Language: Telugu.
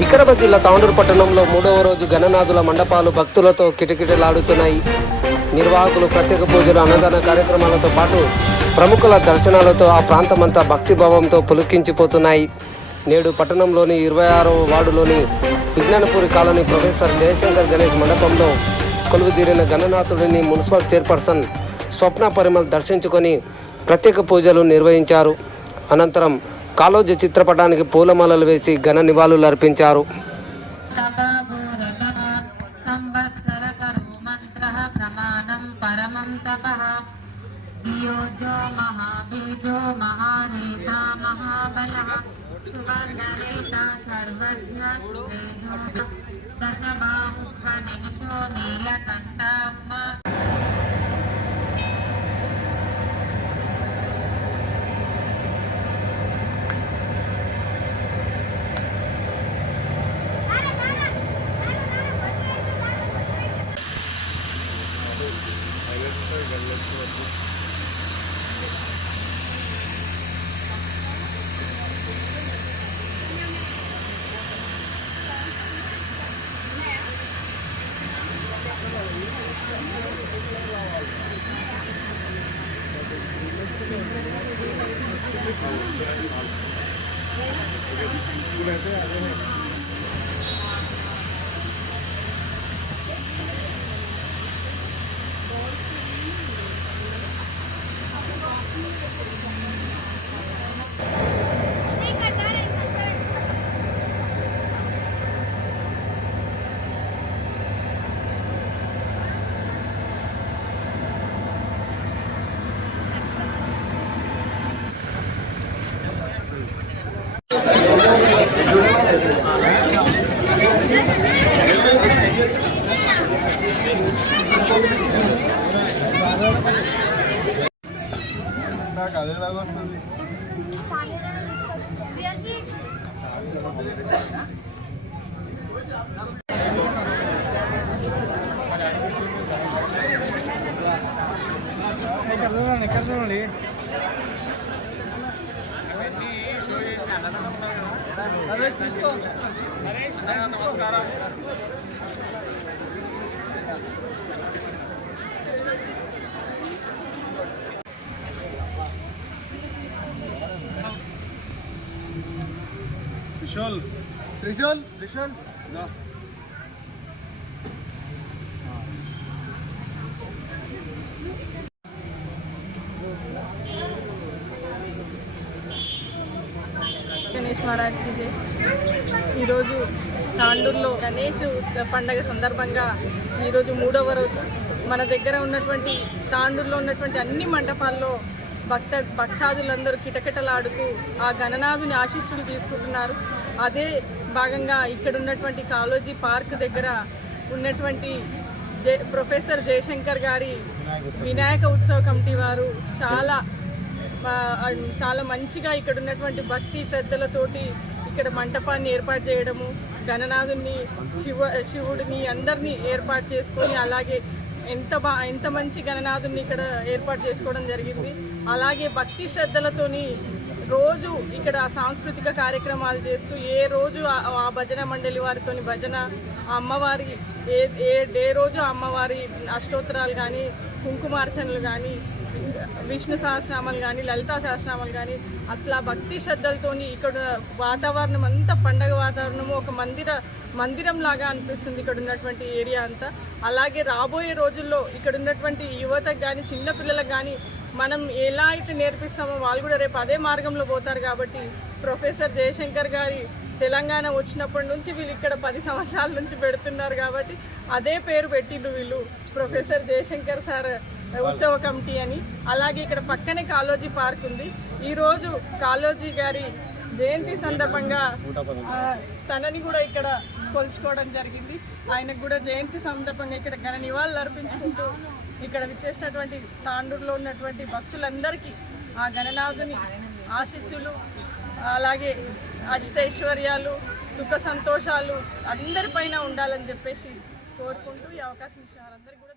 వికారాబాద్ జిల్లా తాండూరు పట్టణంలో మూడవ రోజు గణనాథుల మండపాలు భక్తులతో కిటకిటలాడుతున్నాయి. నిర్వాహకులు ప్రత్యేక పూజలు అన్నదాన కార్యక్రమాలతో పాటు ప్రముఖుల దర్శనాలతో ఆ ప్రాంతమంతా భక్తిభావంతో పులికించిపోతున్నాయి. నేడు పట్టణంలోని ఇరవై ఆరవ వార్డులోని విజ్ఞానపురి కాలనీ ప్రొఫెసర్ జయశంకర్ గణేష్ మండపంలో కొలువుదీరిన గణనాథుడిని మున్సిపల్ చైర్పర్సన్ స్వప్న పరిమల్ దర్శించుకొని ప్రత్యేక పూజలు నిర్వహించారు అనంతరం కాళోజీ చిత్రపటానికి పూలమాలలు వేసి ఘన నివాళులు అర్పించారు तपभूरतः karena mau hanya itu nilai tentang Thank you. আছে। চালের ব্যবস্থা నరేష్ తీసుకో నరేష్ నమస్కారం త్రిశూల్ త్రిశూల్ త్రిశూల్ గణేష్ మహారాజ్కి ఈరోజు తాండూరులో గణేష్ పండగ సందర్భంగా ఈరోజు మూడవ రోజు. మన దగ్గర ఉన్నటువంటి తాండూరులో ఉన్నటువంటి అన్ని మండపాల్లో భక్త భక్తాదులందరూ కిటకిటలాడుతూ ఆ గణనాథుని ఆశీస్సులు తీసుకుంటున్నారు. అదే భాగంగా ఇక్కడ ఉన్నటువంటి కాలోజీ పార్క్ దగ్గర ఉన్నటువంటి జే ప్రొఫెసర్ జయశంకర్ గారి వినాయక ఉత్సవ కమిటీ వారు చాలా చాలా మంచిగా ఇక్కడ ఉన్నటువంటి భక్తి శ్రద్ధలతోటి ఇక్కడ మంటపాన్ని ఏర్పాటు చేయడము గణనాథుని శివ శివుడిని అందరినీ ఏర్పాటు చేసుకొని అలాగే ఎంత బా ఎంత మంచి గణనాథుని ఇక్కడ ఏర్పాటు చేసుకోవడం జరిగింది. అలాగే భక్తి శ్రద్ధలతోని రోజు ఇక్కడ సాంస్కృతిక కార్యక్రమాలు చేస్తూ ఏ రోజు ఆ- భజన మండలి వారితోని భజన అమ్మవారి ఏ ఏ డే రోజు అమ్మవారి అష్టోత్తరాలు కానీ కుంకుమార్చనలు కానీ విష్ణు సహస్రనామాలు కానీ లలితా సహస్రనామాలు కానీ అట్లా భక్తి శ్రద్ధలతోని ఇక్కడ వాతావరణం అంతా పండగ వాతావరణము ఒక మందిర మందిరం లాగా అనిపిస్తుంది ఇక్కడ ఉన్నటువంటి ఏరియా అంతా. అలాగే రాబోయే రోజుల్లో ఇక్కడ ఉన్నటువంటి యువతకు కానీ చిన్నపిల్లలకు కానీ మనం ఎలా అయితే నేర్పిస్తామో వాళ్ళు కూడా రేపు అదే మార్గంలో పోతారు కాబట్టి ప్రొఫెసర్ జయశంకర్ గారి తెలంగాణ వచ్చినప్పటి నుంచి వీళ్ళు ఇక్కడ పది సంవత్సరాల నుంచి పెడుతున్నారు కాబట్టి అదే పేరు పెట్టిండ్రు వీళ్ళు ప్రొఫెసర్ జయశంకర్ సార్ ఉత్సవ కమిటీ అని. అలాగే ఇక్కడ పక్కనే కాలోజీ పార్క్ ఉంది. ఈరోజు కాలోజీ గారి జయంతి సందర్భంగా తనని కూడా ఇక్కడ కొలుచుకోవడం జరిగింది. ఆయనకు కూడా జయంతి సందర్భంగా ఇక్కడ ఘన నివాళులు అర్పించుకుంటూ ఇక్కడ విచ్చేసినటువంటి తాండూరులో ఉన్నటువంటి భక్తులందరికీ ఆ గణనాథుని ఆశీస్సులు అలాగే అష్టైశ్వర్యాలు సుఖ సంతోషాలు అందరిపైన ఉండాలని చెప్పేసి కోరుకుంటూ ఈ అవకాశం ఇచ్చిన వారందరికీ కూడా